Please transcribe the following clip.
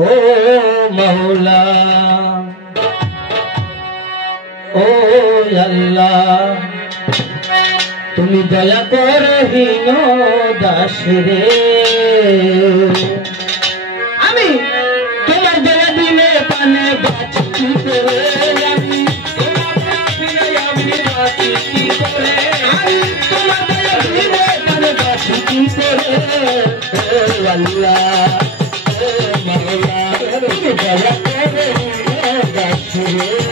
ও মৌলা ও আল্লাহ তুমি দয়া করে হীন দাস রে আমি তোমার দয়া দিলে পানে বাঁচি কি করে আমি তোমার দয়া দিলে আমি বাঁচি কি করে আমি তোমার দয়া দিলে পানে বাঁচি কি করে ও আল্লাহ ও মৌলা তুমি দয়া করে হীন দাস রে